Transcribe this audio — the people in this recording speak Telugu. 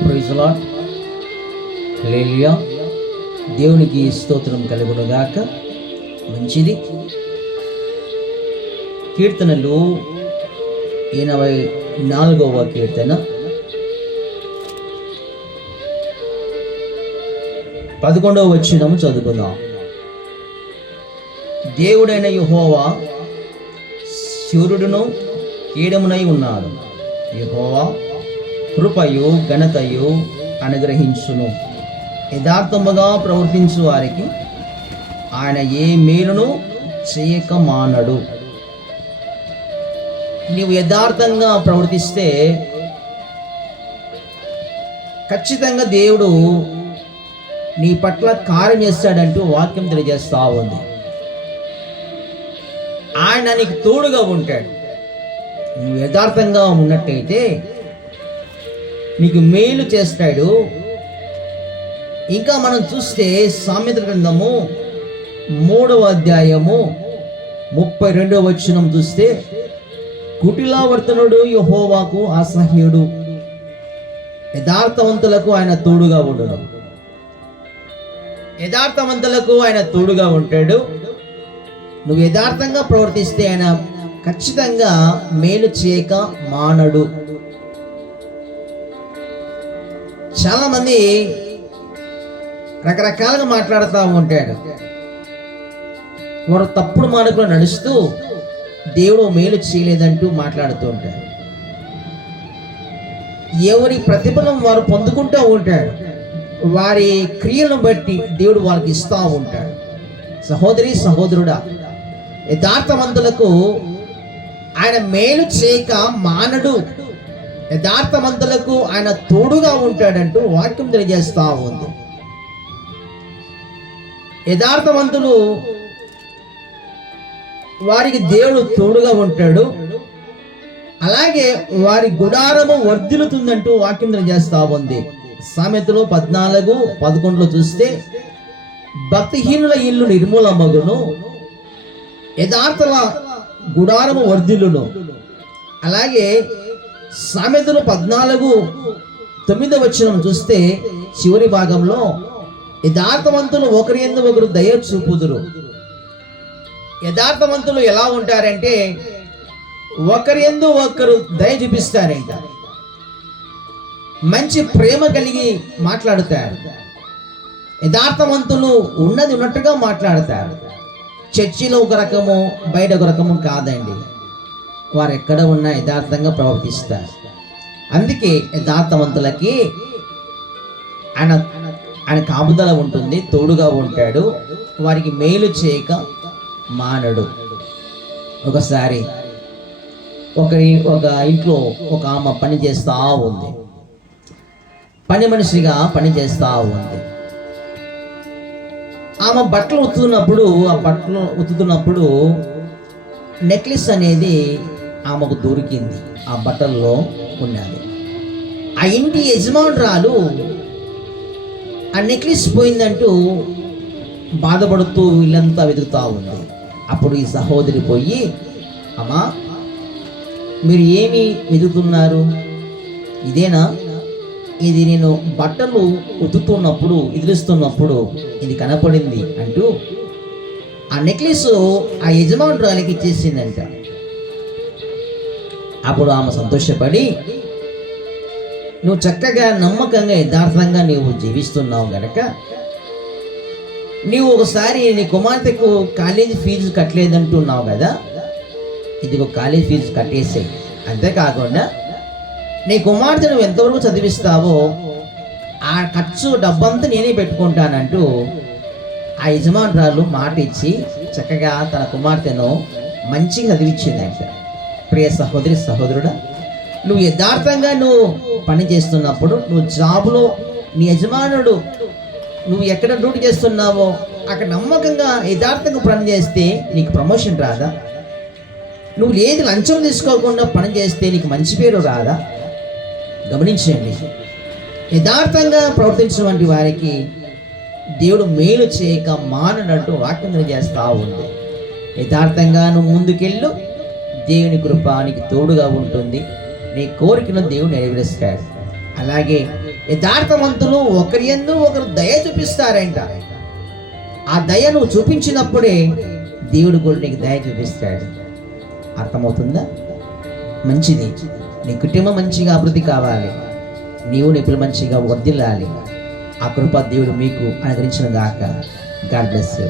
Praise the lord. హల్లెలూయా. దేవునికి స్తోత్రం కలుగును గాక. మంచిది. కీర్తనలు 84వ కీర్తన 11వ వచనం చదువుకుందాం. దేవుడైన యెహోవా శూరుడును కీడమునై ఉన్నాడు. యెహోవా కృపయు ఘనతయు అనుగ్రహించును. యథార్థముగా ప్రవర్తించు వారికి ఆయన ఏ మేలును చేయక మానడు. నీవు యథార్థంగా ప్రవర్తిస్తే ఖచ్చితంగా దేవుడు నీ పట్ల కార్యం చేస్తాడంటూ వాక్యం తెలియజేస్తూ ఉంది. ఆయన నీకు తోడుగా ఉంటాడు. నువ్వు యథార్థంగా ఉన్నట్టయితే నీకు మేలు చేస్తాడు. ఇంకా మనం చూస్తే సామెతల గ్రంథము 3వ అధ్యాయము 32వ వచనం చూస్తే, కుటిలావర్తనుడు యెహోవాకు అసహ్యుడు, యథార్థవంతులకు ఆయన తోడుగా ఉండును. యథార్థవంతులకు ఆయన తోడుగా ఉంటాడు. నువ్వు యథార్థంగా ప్రవర్తిస్తే ఆయన ఖచ్చితంగా మేలు చేయక మానడు. చాలా మంది రకరకాలుగా మాట్లాడుతూ ఉంటాడు. వారు తప్పుడు మార్గంలో నడుస్తూ దేవుడు మేలు చేయలేదంటూ మాట్లాడుతూ ఉంటాడు. ఎవరి ప్రతిఫలం వారు పొందుకుంటూ ఉంటాడు. వారి క్రియలను బట్టి దేవుడు వారికి ఇస్తూ ఉంటాడు. సహోదరి సహోదరుడా, యథార్థవంతులకు ఆయన మేలు చేయక మానడు. యథార్థవంతులకు ఆయన తోడుగా ఉంటాడంటూ వాక్యం తెలియజేస్తూ ఉంది. యథార్థవంతులు వారికి దేవుడు తోడుగా ఉంటాడు. అలాగే వారి గుడారము వర్ధిల్లుతుందంటూ వాక్యం తెలియజేస్తూ ఉంది. సామెతలు 14:11 చూస్తే, భక్తిహీనుల ఇల్లు నిర్మూలమగును, యథార్థల గుడారము వర్ధిల్లును. అలాగే సామెతలు 14:9 వచనం చూస్తే చివరి భాగంలో, యథార్థవంతులు ఒకరి యందు ఒకరు దయ చూపుదురు. యథార్థవంతులు ఎలా ఉంటారంటే ఒకరి యందు ఒకరు దయ చూపిస్తారంట. మంచి ప్రేమ కలిగి మాట్లాడుతారు. యథార్థవంతులు ఉన్నది ఉన్నట్టుగా మాట్లాడతారు. చర్చిలో ఒక రకము, బయట ఒక రకము కాదండి. వారు ఎక్కడ ఉన్నా యథార్థంగా ప్రవర్తిస్తారు. అందుకే యథార్థవంతులకి ఆయన కాపుదల ఉంటుంది, తోడుగా ఉంటాడు. వారికి మేలు చేయక మానడు. ఒకసారి ఒక ఇంట్లో ఒక ఆమె పని చేస్తూ ఉంది. పని మనిషిగా పని చేస్తూ ఉంది. ఆమె బట్టలు ఉతుకుతున్నప్పుడు నెక్లెస్ అనేది ఆమెకు దొరికింది. ఆ బట్టల్లో ఉన్నది. ఆ ఇంటి యజమానురాలు ఆ నెక్లెస్ పోయిందంటూ బాధపడుతూ ఇల్లంతా వెతుకుతూ ఉంది. అప్పుడు ఈ సహోదరి పోయి, అమ్మా మీరు ఏమి వెతుకుతున్నారు? ఇదేనా? ఇది నేను బట్టలు ఉతుకుతున్నప్పుడు ఇదిలిస్తున్నప్పుడు ఇది కనపడింది అంటూ ఆ నెక్లెస్ ఆ యజమానురాలికి ఇచ్చేసిందంట. అప్పుడు ఆమె సంతోషపడి, నువ్వు చక్కగా నమ్మకంగా యథార్థంగా నీవు జీవిస్తున్నావు గనక నీవు ఒకసారి నీ కుమార్తెకు కాలేజీ ఫీజు కట్టలేదంటున్నావు కదా, ఇదిగో కాలేజీ ఫీజు కట్టేసాయి. అంతేకాకుండా నీ కుమార్తె నువ్వు ఎంతవరకు చదివిస్తావో ఆ ఖర్చు డబ్బంతా నేనే పెట్టుకుంటానంటూ ఆ యజమానురాలు మాట ఇచ్చి చక్కగా తన కుమార్తెను మంచిగా చదివించిందంట. ప్రియ సహోదరి సహోదరుడా, నువ్వు యథార్థంగా నువ్వు పని చేస్తున్నప్పుడు, నువ్వు జాబులో నీ యజమానుడు నువ్వు ఎక్కడ డ్యూటీ చేస్తున్నావో అక్కడ నమ్మకంగా యథార్థంగా పని చేస్తే నీకు ప్రమోషన్ రాదా? నువ్వు ఏది లంచం తీసుకోకుండా పని చేస్తే నీకు మంచి పేరు రాదా? గమనించండి. యథార్థంగా ప్రవర్తించినటువంటి వారికి దేవుడు మేలు చేయక మాననట్టు వాక్యం చేస్తూ ఉంది. యథార్థంగా నువ్వు ముందుకెళ్ళు, దేవుని కృప నీకు తోడుగా ఉంటుంది. నీ కోరికను దేవుడు నెరవేరుస్తాడు. అలాగే యథార్థవంతులు ఒకరి యందు ఒకరు దయ చూపిస్తారంట. ఆ దయ నువ్వు చూపించినప్పుడే దేవుడు కూడా నీకు దయ చూపిస్తాడు. అర్థమవుతుందా? మంచిది. నీ కుటుంబం మంచిగా అభివృద్ధి కావాలి, నీవు నీ పిల్లలు మంచిగా వర్ధిల్లాలి. ఆ కృప దేవుడు మీకు అనుగ్రహించును గాక. God bless you.